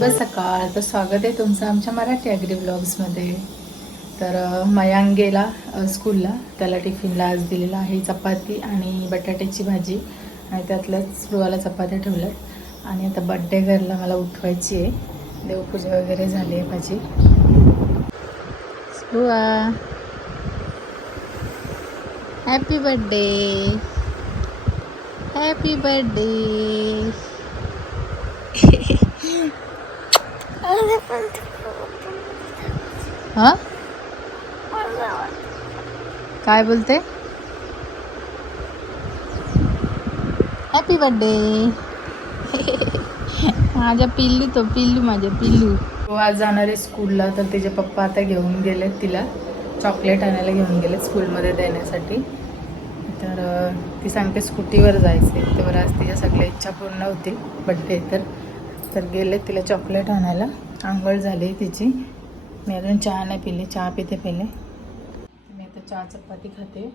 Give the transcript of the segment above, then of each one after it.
शुभ सकाळ. तर स्वागत आहे तुमचं आमच्या मराठी ॲग्री ब्लॉग्समध्ये तर मयांग गेला स्कूलला त्याला टिफिनला आज दिलेला आहे चपाती आणि बटाट्याची भाजी. आणि त्यातल्याच स्पृहाला चपात्या ठेवल्यात. आणि आता बड्डे घरला मला उठवायची आहे. देवपूजा वगैरे झाली आहे भाजी स्प्रुवा हॅपी बड्डे हॅपी बर्थडे हा? काय बोलते? हॅपी बर्थडे माझ्या पिल्लू तो पिल्लू माझ्या पिल्लू. तो आज जाणार आहे स्कूलला तर तिचे पप्पा आता घेऊन गेलेत तिला. चॉकलेट आणायला घेऊन गेलेत स्कूलमध्ये देण्यासाठी. तर ती सांगते स्कूटीवर जायचे तेव्हा आज तिच्या सगळ्या इच्छा पूर्ण होती बड्डे तर. तर गेले तिला चॉकलेट आणायला. आंघोळ झाली तिची. मी अजून चहा नाही पिली चहा पिते पहिले. मी आता चहा चपाती खाते.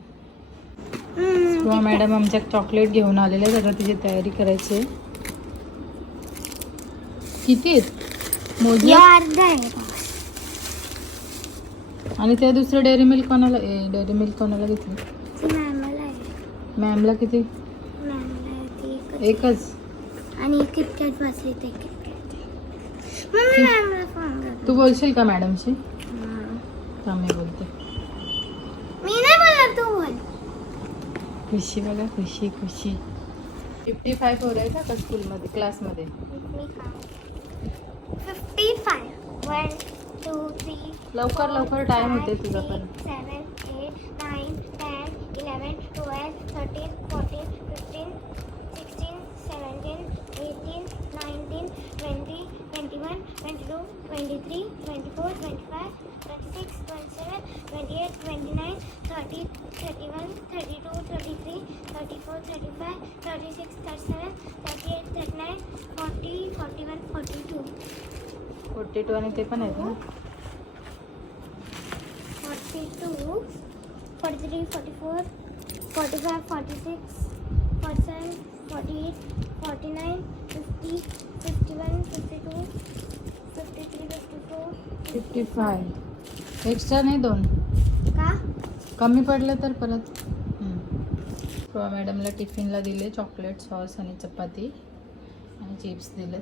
किंवा मॅडम आमच्या चॉकलेट घेऊन आलेले सगळं तिची तयारी करायची. किती आहेत? मोजले? आणि ते दुसरं डेअरी मिल्क कोणाला डेअरी मिल्क कोणाला घेतली? मॅमला किती? एकच? आणि किटकॅट वाचली ते किटकॅट तू बोलशील का मॅडमशी? मी बोलते. मी नाही बोलणार तू बोल. खुशी बघा Khushi Khushi. Fifty five four आहे का स्कूलमध्ये क्लासमध्ये fifty five one two three लवकर लवकर टाइम होते तुझा पण. Seven eight nine ten eleven twelve thirteen fourteen fifteen twenty eight twenty nine thirty thirty one thirty two thirty three thirty four thirty five thirty six thirty seven thirty eight thirty nine forty forty one forty two forty two आणि ते पण आहेत ना forty two forty three forty four forty five forty six forty seven forty eight forty nine fifty fifty one fifty two fifty three fifty two fifty five extra नाही दोन? का? कमी पडलं तर परत. किंवा मॅडमला टिफिनला दिले चॉकलेट सॉस आणि चपाती आणि चिप्स दिलेत.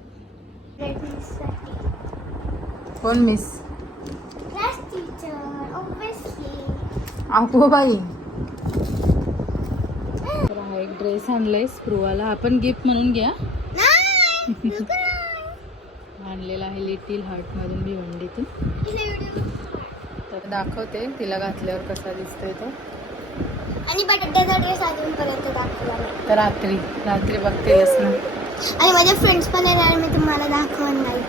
कोण मिस अहो बाई. हा एक ड्रेस आणलाय स्प्रुवाला आपण गिफ्ट म्हणून घ्या. आणलेला आहे लिटिल हार्ट मधून भिवंडीतून. तर दाखवते तिला घातल्यावर कसा दिसतोय तो. आणि बटाट्याचा ड्रेस अजूनपर्यंत दाखवला नाही. तर रात्री रात्री बघतेस ना. आणि माझे फ्रेंड्स पण येणार मी तुम्हाला दाखवणार नाही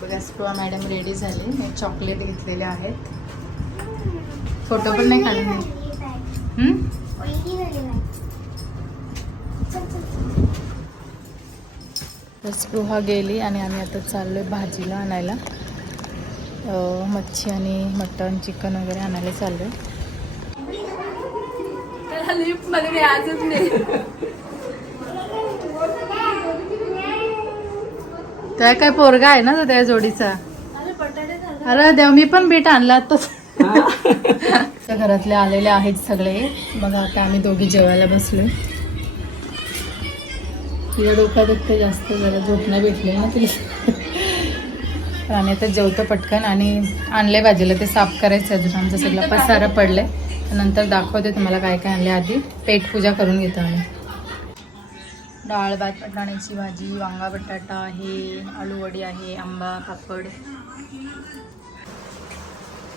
बघा स्प्रुवा मॅडम रेडी झाले. हे चॉकलेट घेतलेले आहेत. फोटो पण नाही हम्म? तर स्पृहा गेली आणि आम्ही आता चाललोय भाजीला आणायला. मच्छी आणि मटण चिकन वगैरे आणायला चाललोय. लिफ्टमध्ये मी आजच नाही. त्या काय पोरगा आहे ना तो त्या जोडीचा? अरे देव मी पण बीट आणला आताच त्या घरातले आलेले आहेत सगळे. बघा आता आम्ही दोघी जेवायला बसलोय. तिला डोका दुखतं जास्त जरा झोप नाही भेटली ना तिला. आम्ही आता जेवतो पटकन आणि आणले भाजीला ते साफ करायचं अजून. आमचं सगळं पसारा पडलंय. नंतर दाखवते तुम्हाला काय काय आणले आधी. पेट पूजा करून घेतो आम्ही. डाळ भात वाटाण्याची भाजी वांगा बटाटा आहे आलू वडी आहे आंबा पापड.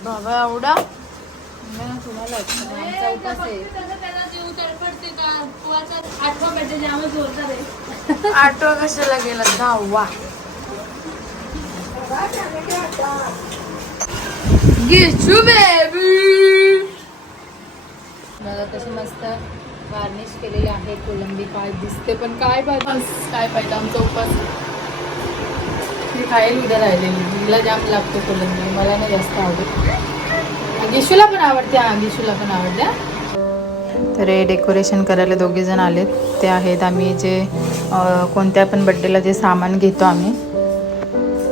बाबा एवढा? तुम्हाला आमचा उपास आहे. आठवा कशाला गेला? दहावा. गिचू बेबी दादा तशी मस्त गार्निश केलेली आहे. कोलंबी काय दिसते पण काय पाहिजे काय पाहिजे आमचा उपास? ती खायला उद्या राहिलेली. तिला जाम लागतो कोलंबी. मला नाही जास्त आवडत. गिशूला पण आवडते. हा गिशूला पण आवडते तर हे डेकोरेशन करायला दोघे जण आलेत. ते आहेत आम्ही जे कोणत्या पण बड्डेला जे सामान घेतो आम्ही.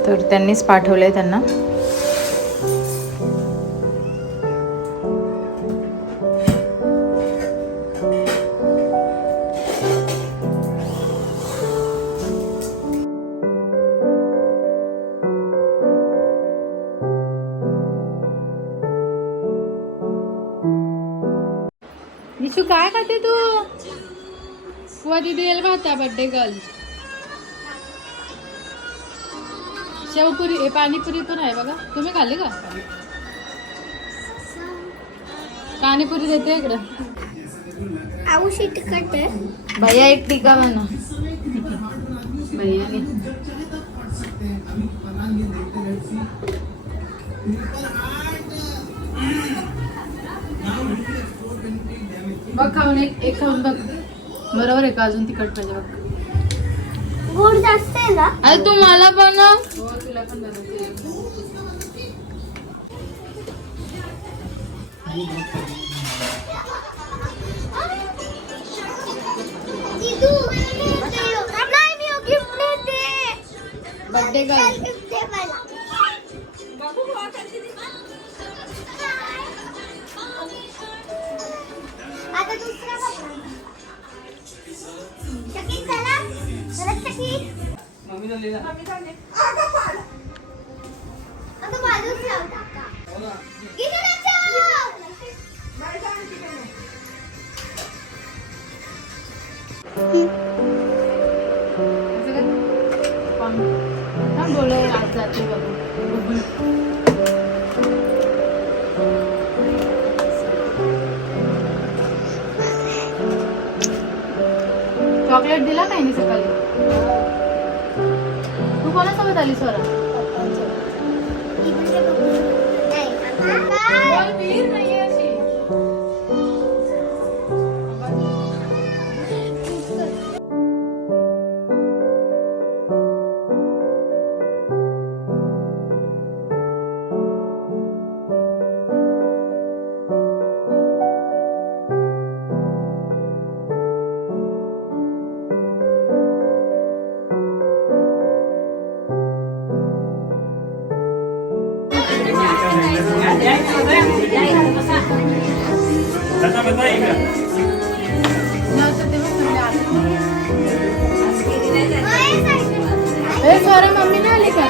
तर त्यांनीच पाठवलं आहे त्यांना. विशू काय खाते तू? बुवा दीदी येईल बड्डे गर्ल शेवपुरी हे पाणीपुरी पण आहे बघा। तुम्ही खाल्ली का पाणीपुरी देते इकडं। आऊशी तिखट आहे भैया एक टिका म्हणा भैयाने बघ खाऊन एक एक खाऊन बघ. बरोबर आहे का अजून तिखट पाहिजे बघ. गोड जास्त आहे ना? अरे तू मला बनव. हो तुला पण देते. बड्डे गर्ल बोलव आज जाते बघ चॉकलेट दिला काही नाही सकाळी? तू कोणासोबत आली स्वरा मम्मी नाही आली का?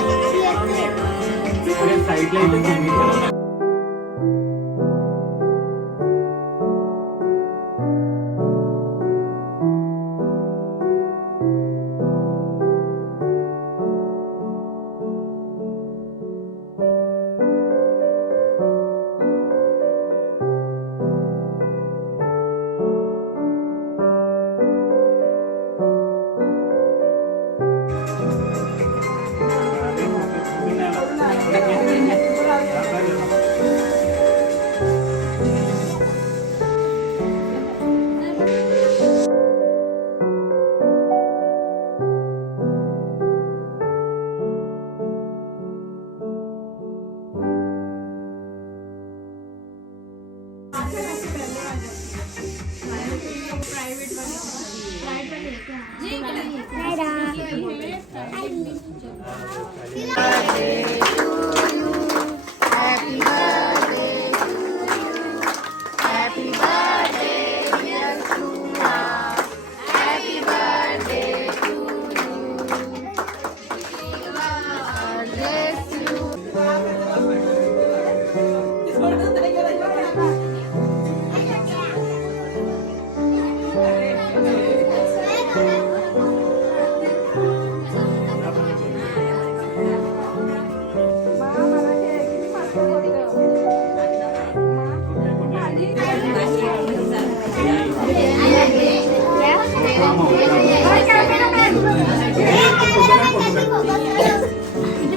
अरे साईडला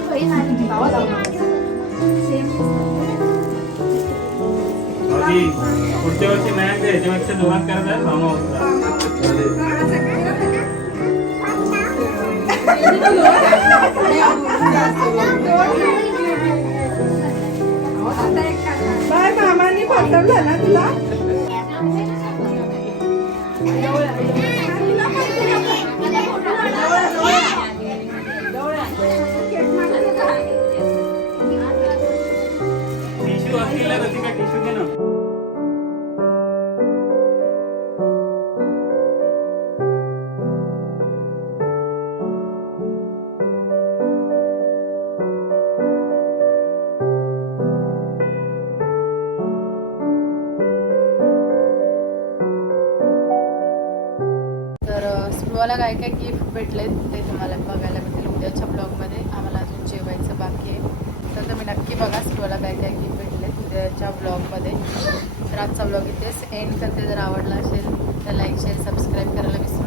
इथे तुम्ही भाऊजी, पुढच्या वर्षी नाही ते ह्याच्यापेक्षा जोरात 打不烂，拉不烂。काय गिफ्ट भेटले ते तुम्हाला बघायला भेटेल उद्याच्या ब्लॉगमध्ये आम्हाला अजून जेवायचं बाकी आहे. तर तुम्ही नक्की बघा तुम्हाला काय काय गिफ्ट भेटले उद्याच्या ब्लॉगमध्ये तर आजचा ब्लॉग इथेच एंड करते जर आवडला असेल तर लाईक शेअर सबस्क्राईब करायला विसरू